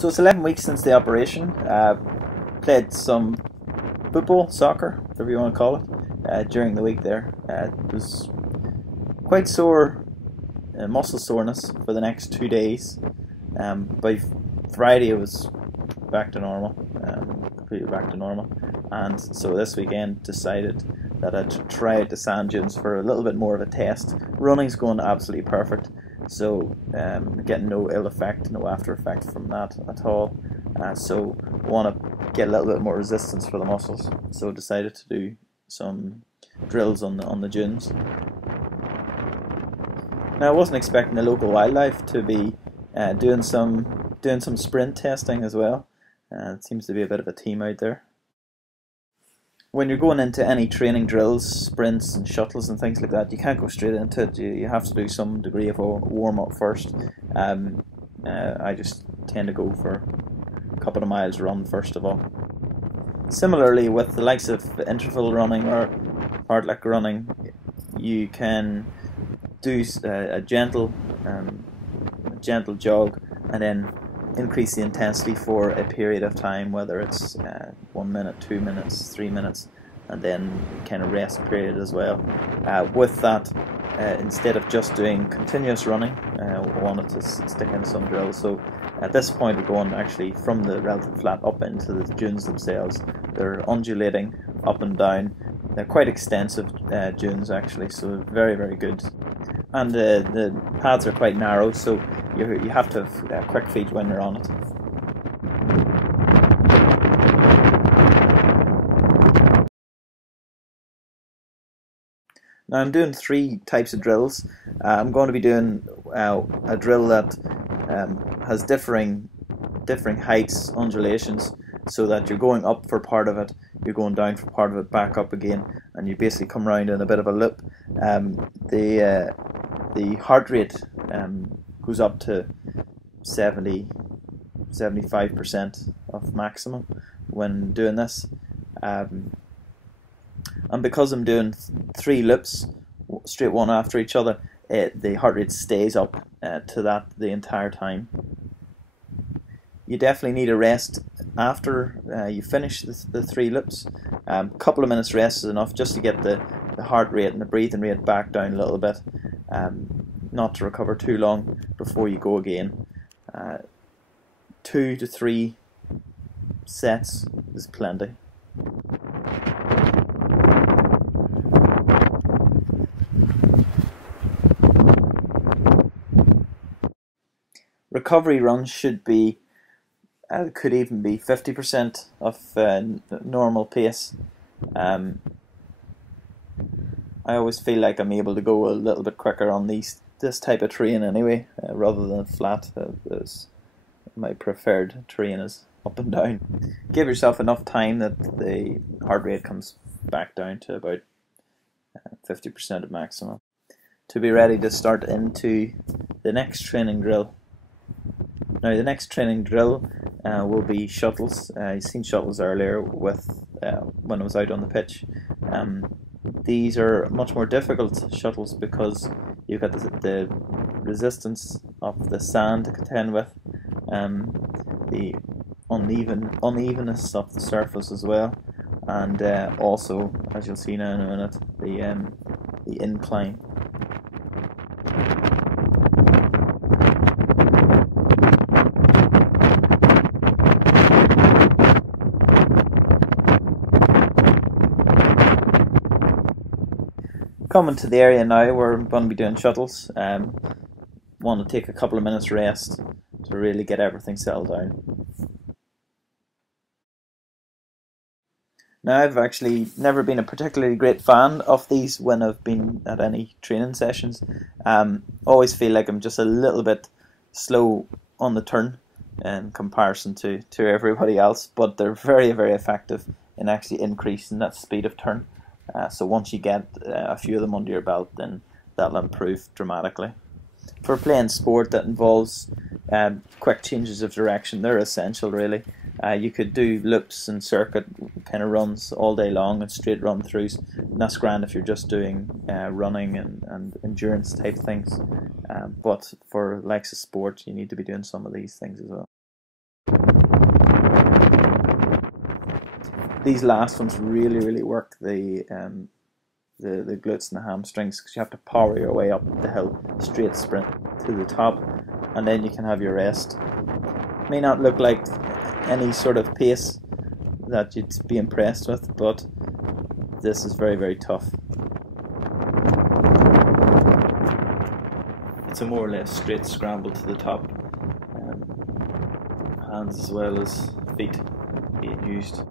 So it's 11 weeks since the operation. Played some football, soccer, whatever you want to call it, during the week there. It was quite sore, muscle soreness for the next 2 days. By Friday it was back to normal, completely back to normal. And so this weekend decided that I'd try out the sand dunes for a little bit more of a test. Running's going absolutely perfect. So getting no ill effect, no after effect from that at all. So want to get a little bit more resistance for the muscles. So decided to do some drills on the dunes. Now I wasn't expecting the local wildlife to be doing some sprint testing as well. It seems to be a bit of a team out there. When you're going into any training drills, sprints and shuttles and things like that, you can't go straight into it. You have to do some degree of a warm-up first. I just tend to go for a couple of miles run first of all. Similarly with the likes of interval running or fartlek running, you can do a gentle jog and then increase the intensity for a period of time, whether it's 1 minute, 2 minutes, 3 minutes, and then kind of rest period as well. With that, instead of just doing continuous running, I wanted to stick in some drills. So at this point we're going actually from the relative flat up into the dunes themselves. They're undulating up and down. They're quite extensive dunes actually, so very, very good. And the paths are quite narrow, so you have to have quick feet when you're on it. Now I'm doing 3 types of drills. I'm going to be doing a drill that has differing heights, undulations, so that you're going up for part of it, you're going down for part of it, back up again, and you basically come around in a bit of a loop. The heart rate goes up to 75% of maximum when doing this. And because I'm doing 3 loops, straight one after each other, the heart rate stays up to that the entire time. You definitely need a rest after you finish the 3 loops. A couple of minutes rest is enough just to get the heart rate and the breathing rate back down a little bit. Not to recover too long before you go again. 2 to 3 sets is plenty. Recovery runs should be, could even be 50% of normal pace. I always feel like I'm able to go a little bit quicker on this type of terrain anyway, rather than flat. As my preferred terrain is up and down. Give yourself enough time that the heart rate comes back down to about 50% of maximum to be ready to start into the next training drill. Now the next training drill will be shuttles. You've seen shuttles earlier with when I was out on the pitch. These are much more difficult shuttles because you've got the resistance of the sand to contend with, the unevenness of the surface as well, and also, as you'll see now in a minute, the incline. Coming to the area now where I'm going to be doing shuttles. Want to take a couple of minutes rest to really get everything settled down. Now I've actually never been a particularly great fan of these when I've been at any training sessions. Always feel like I'm just a little bit slow on the turn in comparison to everybody else, but they're very, very effective in actually increasing that speed of turn. So once you get a few of them under your belt, then that'll improve dramatically. For playing sport that involves quick changes of direction, they're essential really. You could do loops and circuit kind of runs all day long and straight run throughs, and that's grand if you're just doing running and endurance type things. But for likes of sport, you need to be doing some of these things as well. These last ones really work the glutes and the hamstrings, because you have to power your way up the hill, straight sprint to the top, and then you can have your rest. May not look like any sort of pace that you'd be impressed with, but this is very tough. It's a more or less straight scramble to the top, hands as well as feet being used.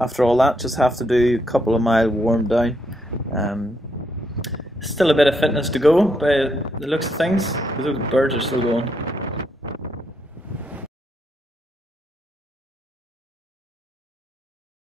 After all that, just have to do a couple of mile warm down. Still a bit of fitness to go by the looks of things, because those birds are still going.